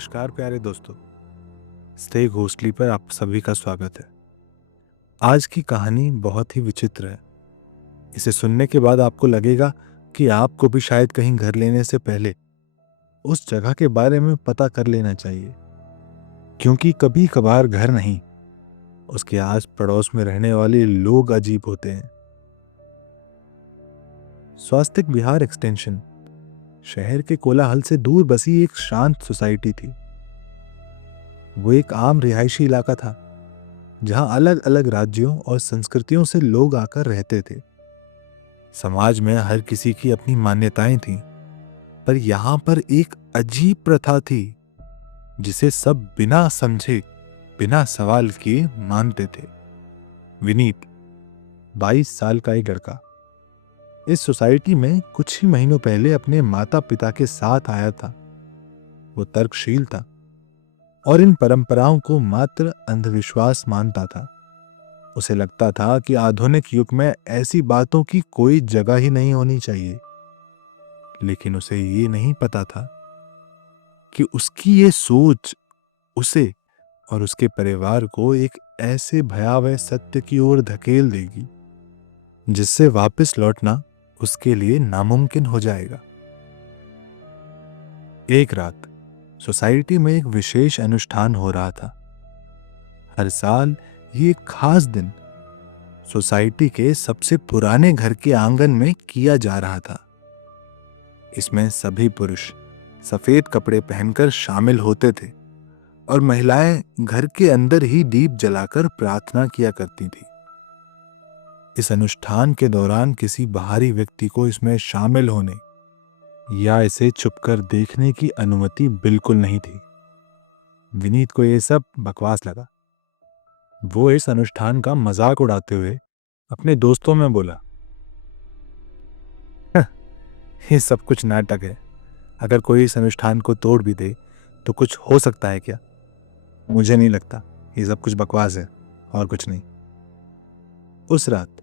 नमस्कार प्यारे दोस्तों। स्टे घोस्टली पर आप सभी का स्वागत है। आज की कहानी बहुत ही विचित्र है। इसे सुनने के बाद आपको लगेगा कि आपको भी शायद कहीं घर लेने से पहले उस जगह के बारे में पता कर लेना चाहिए, क्योंकि कभी कभार घर नहीं, उसके आस पड़ोस में रहने वाले लोग अजीब होते हैं। स्वास्तिक विहार एक्सटेंशन शहर के कोलाहल से दूर बसी एक शांत सोसाइटी थी। वो एक आम रिहायशी इलाका था जहां अलग अलग राज्यों और संस्कृतियों से लोग आकर रहते थे। समाज में हर किसी की अपनी मान्यताएं थीं, पर यहां पर एक अजीब प्रथा थी जिसे सब बिना समझे, बिना सवाल किए मानते थे। विनीत 22 साल का एक लड़का इस सोसाइटी में कुछ ही महीनों पहले अपने माता पिता के साथ आया था। वो तर्कशील था और इन परंपराओं को मात्र अंधविश्वास मानता था। उसे लगता था कि आधुनिक युग में ऐसी बातों की कोई जगह ही नहीं होनी चाहिए। लेकिन उसे ये नहीं पता था कि उसकी ये सोच उसे और उसके परिवार को एक ऐसे भयावह सत्य की ओर धकेल देगी जिससे वापस लौटना उसके लिए नामुमकिन हो जाएगा। एक रात सोसाइटी में एक विशेष अनुष्ठान हो रहा था। हर साल ये एक खास दिन सोसाइटी के सबसे पुराने घर के आंगन में किया जा रहा था। इसमें सभी पुरुष सफेद कपड़े पहनकर शामिल होते थे और महिलाएं घर के अंदर ही दीप जलाकर प्रार्थना किया करती थी। इस अनुष्ठान के दौरान किसी बाहरी व्यक्ति को इसमें शामिल होने या इसे छुपकर देखने की अनुमति बिल्कुल नहीं थी। विनीत को यह सब बकवास लगा। वो इस अनुष्ठान का मजाक उड़ाते हुए अपने दोस्तों में बोला, ये सब कुछ नाटक है। अगर कोई इस अनुष्ठान को तोड़ भी दे तो कुछ हो सकता है क्या? मुझे नहीं लगता, ये सब कुछ बकवास है और कुछ नहीं। उस रात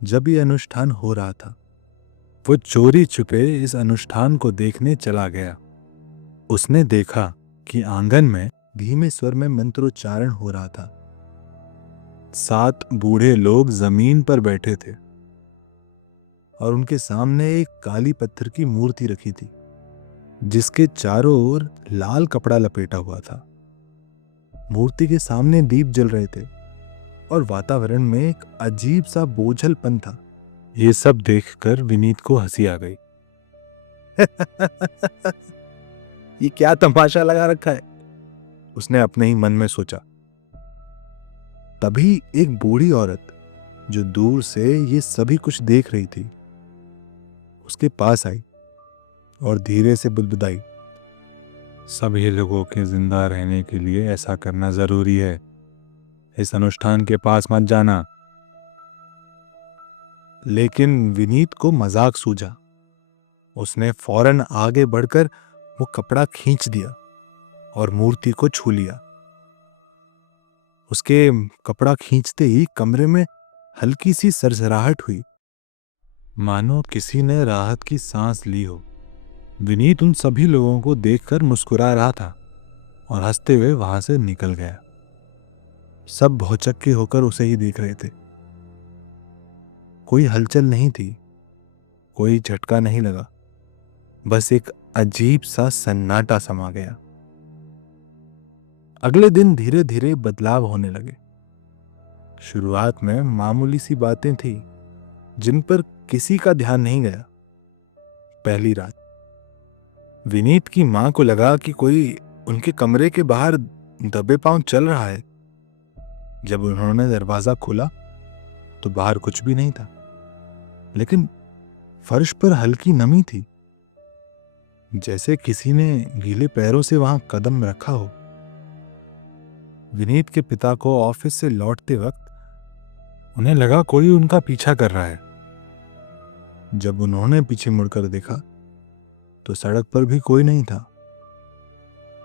जब ये अनुष्ठान हो रहा था, वो चोरी छुपे इस अनुष्ठान को देखने चला गया। उसने देखा कि आंगन में धीमे स्वर में मंत्रोच्चारण हो रहा था। 7 बूढ़े लोग जमीन पर बैठे थे और उनके सामने एक काली पत्थर की मूर्ति रखी थी जिसके चारों ओर लाल कपड़ा लपेटा हुआ था। मूर्ति के सामने दीप जल रहे थे और वातावरण में एक अजीब सा बोझलपन था। ये सब देखकर विनीत को हंसी आ गई। ये क्या तमाशा लगा रखा है, उसने अपने ही मन में सोचा। तभी एक बूढ़ी औरत जो दूर से ये सभी कुछ देख रही थी उसके पास आई और धीरे से बुदबुदाई, सभी लोगों के जिंदा रहने के लिए ऐसा करना जरूरी है। इस अनुष्ठान के पास मत जाना। लेकिन विनीत को मजाक सूझा। उसने फौरन आगे बढ़कर वो कपड़ा खींच दिया और मूर्ति को छू लिया। उसके कपड़ा खींचते ही कमरे में हल्की सी सरसराहट हुई, मानो किसी ने राहत की सांस ली हो। विनीत उन सभी लोगों को देखकर मुस्कुरा रहा था और हंसते हुए वहां से निकल गया। सब भौचक्के होकर उसे ही देख रहे थे। कोई हलचल नहीं थी, कोई झटका नहीं लगा, बस एक अजीब सा सन्नाटा समा गया। अगले दिन धीरे धीरे बदलाव होने लगे। शुरुआत में मामूली सी बातें थी जिन पर किसी का ध्यान नहीं गया। पहली रात विनीत की मां को लगा कि कोई उनके कमरे के बाहर दबे पांव चल रहा है। जब उन्होंने दरवाजा खोला तो बाहर कुछ भी नहीं था, लेकिन फर्श पर हल्की नमी थी, जैसे किसी ने गीले पैरों से वहां कदम रखा हो। विनीत के पिता को ऑफिस से लौटते वक्त उन्हें लगा कोई उनका पीछा कर रहा है। जब उन्होंने पीछे मुड़कर देखा तो सड़क पर भी कोई नहीं था,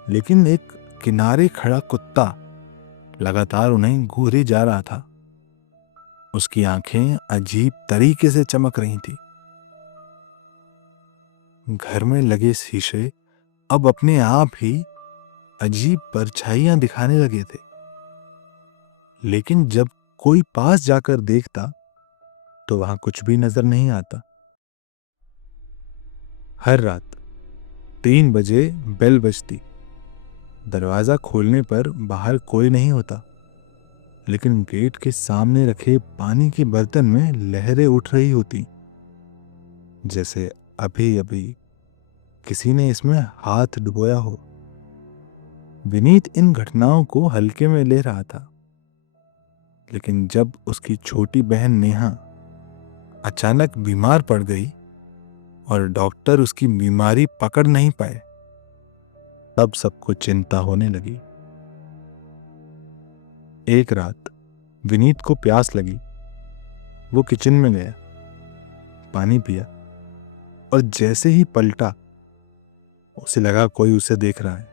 लेकिन एक किनारे खड़ा कुत्ता लगातार उन्हें घूरे जा रहा था। उसकी आंखें अजीब तरीके से चमक रही थी। घर में लगे शीशे अब अपने आप ही अजीब परछाइयां दिखाने लगे थे। लेकिन जब कोई पास जाकर देखता तो वहां कुछ भी नजर नहीं आता। हर रात 3 बजे बेल बजती। दरवाजा खोलने पर बाहर कोई नहीं होता, लेकिन गेट के सामने रखे पानी के बर्तन में लहरें उठ रही होती, जैसे अभी अभी किसी ने इसमें हाथ डुबोया हो। विनीत इन घटनाओं को हल्के में ले रहा था, लेकिन जब उसकी छोटी बहन नेहा अचानक बीमार पड़ गई और डॉक्टर उसकी बीमारी पकड़ नहीं पाए, तब सबको चिंता होने लगी। एक रात विनीत को प्यास लगी। वो किचन में गया, पानी पिया और जैसे ही पलटा उसे लगा कोई उसे देख रहा है।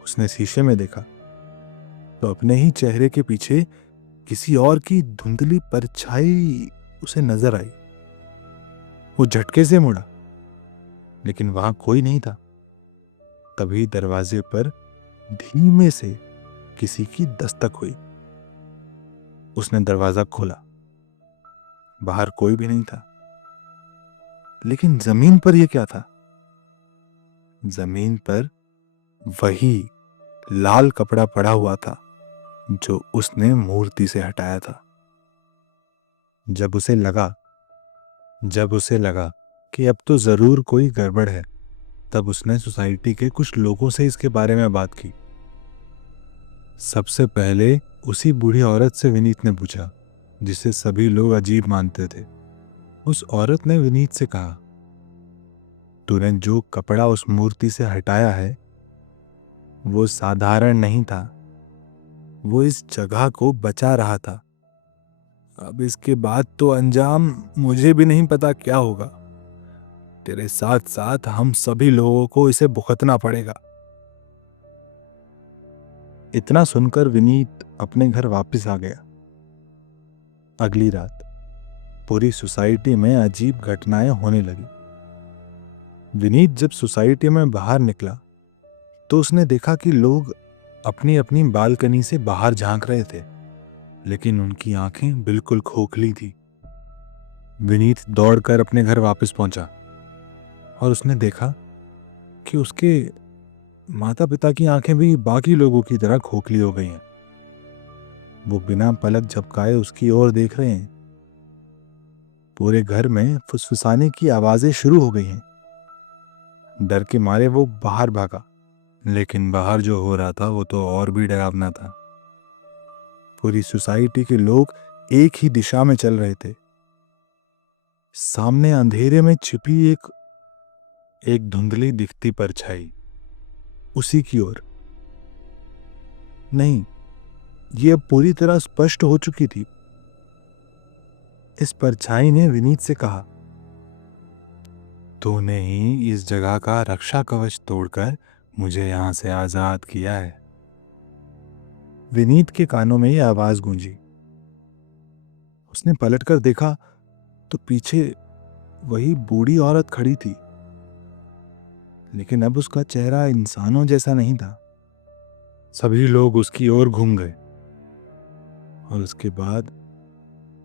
उसने शीशे में देखा तो अपने ही चेहरे के पीछे किसी और की धुंधली परछाई उसे नजर आई। वो झटके से मुड़ा, लेकिन वहां कोई नहीं था। तभी दरवाजे पर धीमे से किसी की दस्तक हुई। उसने दरवाजा खोला। बाहर कोई भी नहीं था, लेकिन जमीन पर यह क्या था? जमीन पर वही लाल कपड़ा पड़ा हुआ था जो उसने मूर्ति से हटाया था। जब उसे लगा कि अब तो जरूर कोई गड़बड़ है, तब उसने सोसाइटी के कुछ लोगों से इसके बारे में बात की। सबसे पहले उसी बूढ़ी औरत से विनीत ने पूछा, जिसे सभी लोग अजीब मानते थे। उस औरत ने विनीत से कहा, तूने जो कपड़ा उस मूर्ति से हटाया है वो साधारण नहीं था। वो इस जगह को बचा रहा था। अब इसके बाद तो अंजाम मुझे भी नहीं पता क्या होगा। तेरे साथ साथ हम सभी लोगों को इसे भुगतना पड़ेगा। इतना सुनकर विनीत अपने घर वापस आ गया। अगली रात पूरी सोसाइटी में अजीब घटनाएं होने लगी। विनीत जब सोसाइटी में बाहर निकला तो उसने देखा कि लोग अपनी अपनी बालकनी से बाहर झांक रहे थे, लेकिन उनकी आंखें बिल्कुल खोखली थी। विनीत दौड़कर अपने घर वापस पहुंचा और उसने देखा कि उसके माता पिता की आंखें भी बाकी लोगों की तरह खोखली हो गई हैं। वो बिना पलक झपकाए उसकी ओर देख रहे हैं। पूरे घर में फुसफुसाने की आवाजें शुरू हो गई हैं। डर के मारे वो बाहर भागा, लेकिन बाहर जो हो रहा था वो तो और भी डरावना था। पूरी सोसाइटी के लोग एक ही दिशा में चल रहे थे। सामने अंधेरे में छिपी एक धुंधली दिखती परछाई उसी की ओर। नहीं, ये अब पूरी तरह स्पष्ट हो चुकी थी। इस परछाई ने विनीत से कहा, तूने ही इस जगह का रक्षा कवच तोड़कर मुझे यहां से आजाद किया है। विनीत के कानों में यह आवाज गूंजी। उसने पलटकर देखा तो पीछे वही बूढ़ी औरत खड़ी थी, लेकिन अब उसका चेहरा इंसानों जैसा नहीं था। सभी लोग उसकी ओर घूम गए और उसके बाद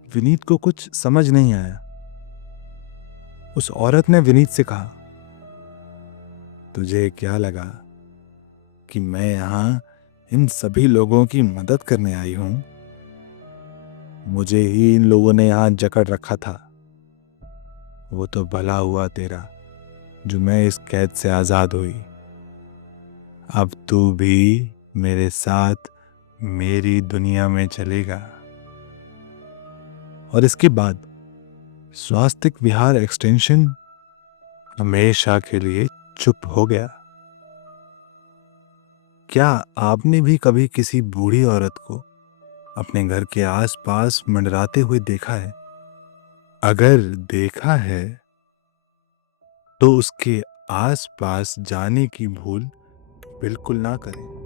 विनीत को कुछ समझ नहीं आया। उस औरत ने विनीत से कहा, तुझे क्या लगा कि मैं यहां इन सभी लोगों की मदद करने आई हूं? मुझे ही इन लोगों ने यहां जकड़ रखा था। वो तो भला हुआ तेरा जो मैं इस कैद से आजाद हुई। अब तू भी मेरे साथ मेरी दुनिया में चलेगा। और इसके बाद स्वास्तिक विहार एक्सटेंशन हमेशा के लिए चुप हो गया। क्या आपने भी कभी किसी बूढ़ी औरत को अपने घर के आसपास मंडराते हुए देखा है? अगर देखा है तो उसके आसपास जाने की भूल बिल्कुल ना करें।